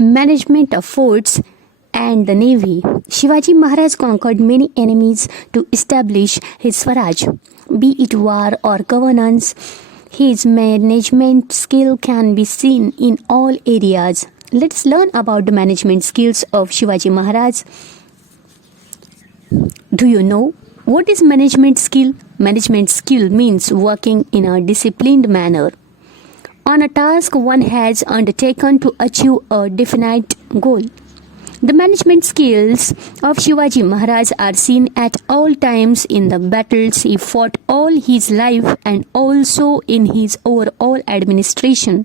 Management of forts and the navy. Shivaji Maharaj conquered many enemies to establish his Swaraj. Be it war or governance, his management skill can be seen in all areas. Let's learn about the management skills of Shivaji Maharaj. Do you know what is management skill? Management skill means working in a disciplined manner on a task one has undertaken to achieve a definite goal. The management skills of Shivaji Maharaj are seen at all times in the battles he fought all his life and also in his overall administration.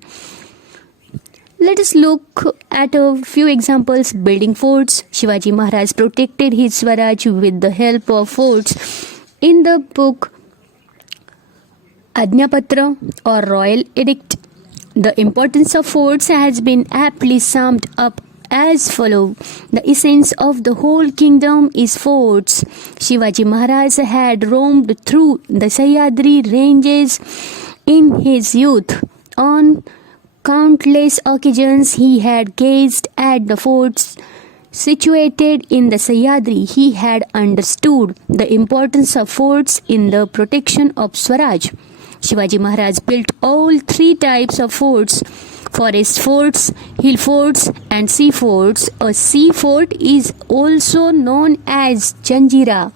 Let us look at a few examples. Building forts. Shivaji Maharaj protected his Swaraj with the help of forts. In the book Ajnapatra or Royal Edict, the importance of forts has been aptly summed up as follows. The essence of the whole kingdom is forts. Shivaji Maharaj had roamed through the Sahyadri ranges in his youth. On countless occasions he had gazed at the forts situated in the Sahyadri. He had understood the importance of forts in the protection of Swaraj. Shivaji Maharaj built all three types of forts: forest forts, hill forts and sea forts. A sea fort is also known as Janjira.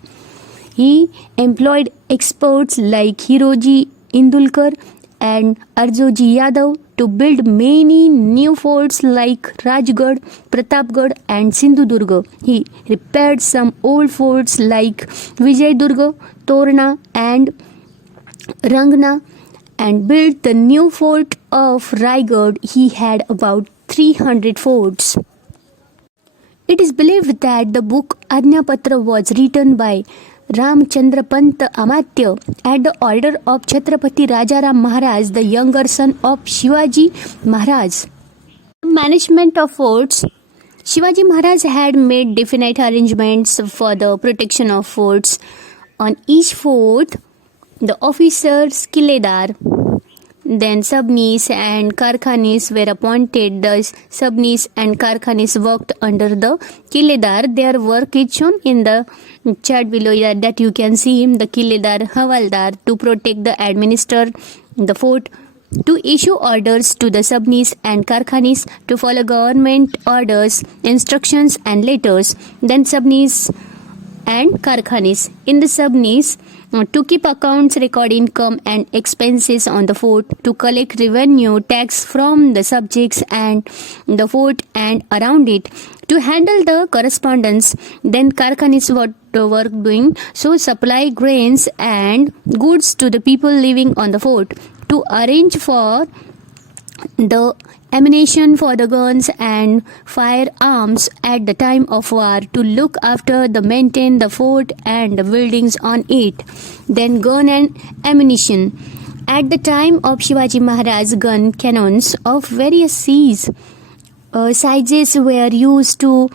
He employed experts like Hiroji Indulkar and Arjoji Yadav to build many new forts like Rajgarh, Pratapgarh and Sindhudurga. He repaired some old forts like Vijayadurga, Torna and Rangna and built the new fort of Raigad. He had about 300 forts. It is believed that the book Ajnapatra was written by Ramchandra Pant Amatya at the order of Chhatrapati Rajaram Maharaj, the younger son of Shivaji Maharaj. Management of forts. Shivaji Maharaj had made definite arrangements for the protection of forts. On each fort, the officers Kiledar, then Sabnis and Karkhanis were appointed. The Sabnis and Karkhanis worked under the Kiledar. Their work is shown in the chart below that you can see him. The Kiledar Havaldar to protect the administer the fort, to issue orders to the Sabnis and Karkhanis, to follow government orders, instructions and letters. Then Sabnis and Karkhanis. In the Sabnis, to keep accounts, record income and expenses on the fort, to collect revenue tax from the subjects and the fort and around it, to handle the correspondence. Then Karkhanis what work doing, so supply grains and goods to the people living on the fort, to arrange for the ammunition for the guns and firearms at the time of war, to look after the maintain the fort and the buildings on it. Then gun and ammunition. At the time of Shivaji Maharaj, gun cannons of various sizes were used to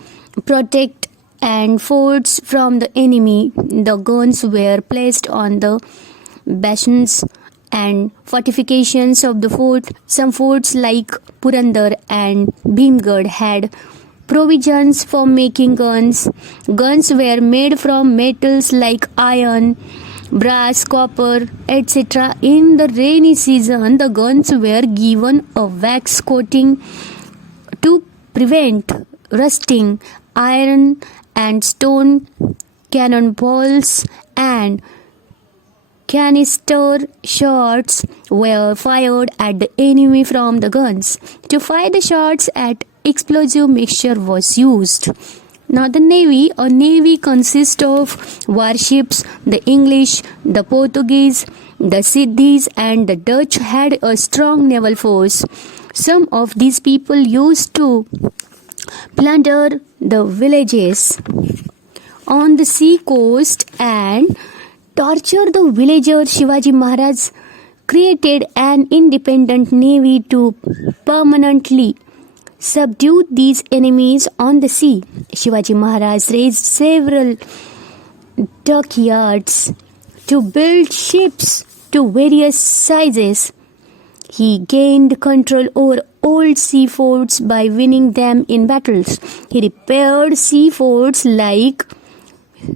protect and forts from the enemy. The guns were placed on the bastions and fortifications of the fort. Some forts like Purandar and Bhimgarh had provisions for making guns. Guns were made from metals like iron, brass, copper, etc. In the rainy season, the guns were given a wax coating to prevent rusting. Iron and stone cannonballs and canister shots were fired at the enemy from the guns. To fire the shots at explosive mixture was used. Now the navy. A navy consists of warships. The English, the Portuguese, the Siddhis and the Dutch had a strong naval force. Some of these people used to plunder the villages on the sea coast and torture the villagers. Shivaji Maharaj created an independent navy to permanently subdue these enemies on the sea. Shivaji Maharaj raised several dockyards to build ships to various sizes. He gained control over old sea forts by winning them in battles. He repaired sea forts like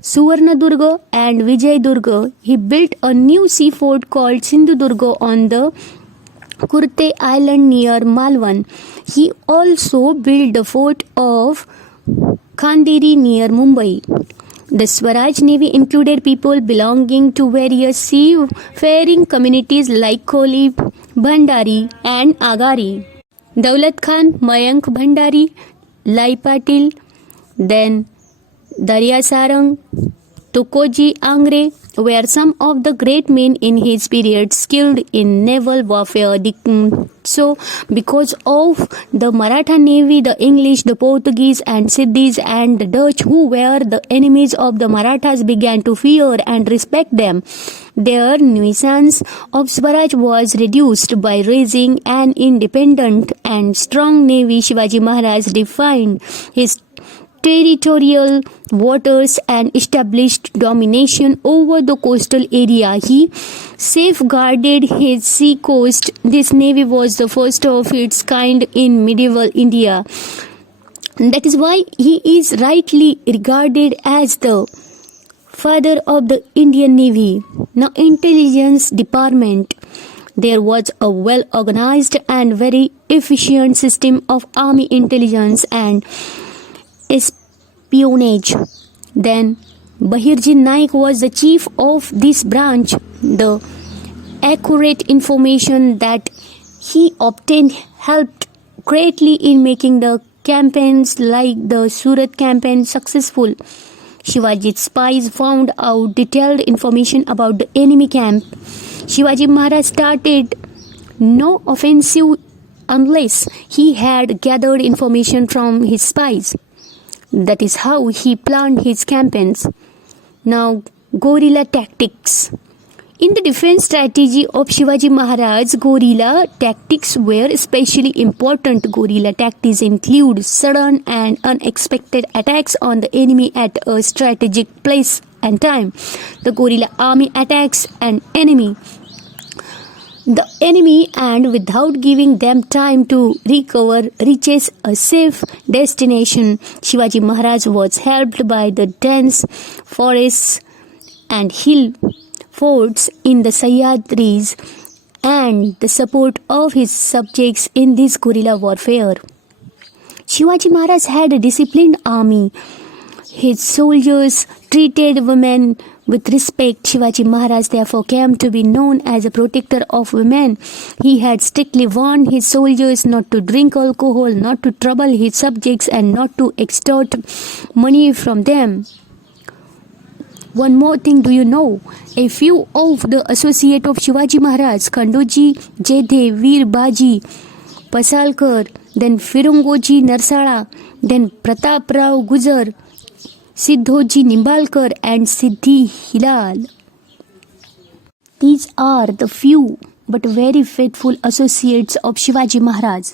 Suvarnadurga and Vijayadurga. He built a new sea fort called Sindhudurga on the Kurte Island near Malwan. He also built the fort of Khandiri near Mumbai. The Swaraj Navy included people belonging to various seafaring communities like Koli, Bhandari and Agari. Daulat Khan, Mayank Bhandari, Lai Patil, then Darya Sarang, Tukoji Angre were some of the great men in his period skilled in naval warfare. So, because of the Maratha Navy, the English, the Portuguese and Siddhis and the Dutch, who were the enemies of the Marathas, began to fear and respect them. Their nuisance of Swaraj was reduced by raising an independent and strong navy. Shivaji Maharaj defined his territorial waters and established domination over the coastal area. He safeguarded his sea coast. This navy was the first of its kind in medieval India. That is why he is rightly regarded as the father of the Indian Navy. Now, intelligence department. There was a well-organized and very efficient system of army intelligence and espionage. Then Bahirji Naik was the chief of this branch. The accurate information that he obtained helped greatly in making the campaigns like the Surat campaign successful. Shivaji's spies found out detailed information about the enemy camp. Shivaji Maharaj started no offensive unless he had gathered information from his spies. That is how he planned his campaigns. Now, guerrilla tactics. In the defense strategy of Shivaji Maharaj, guerrilla tactics were especially important. Guerrilla tactics include sudden and unexpected attacks on the enemy at a strategic place and time. The guerrilla army attacks the enemy and without giving them time to recover reaches a safe destination. Shivaji Maharaj was helped by the dense forests and hill forts in the Sahyadris and the support of his subjects in this guerrilla warfare. Shivaji Maharaj had a disciplined army. His soldiers treated women with respect. Shivaji Maharaj therefore came to be known as a protector of women. He had strictly warned his soldiers not to drink alcohol, not to trouble his subjects and not to extort money from them. One more thing, do you know? A few of the associates of Shivaji Maharaj, Khandoji Jedhe, Veer Baji, Pasalkar, then Firangoji Narsala, then Pratap Rao Gujar, Siddhoji Nimbalkar and Siddhi Hilal. These are the few but very faithful associates of Shivaji Maharaj.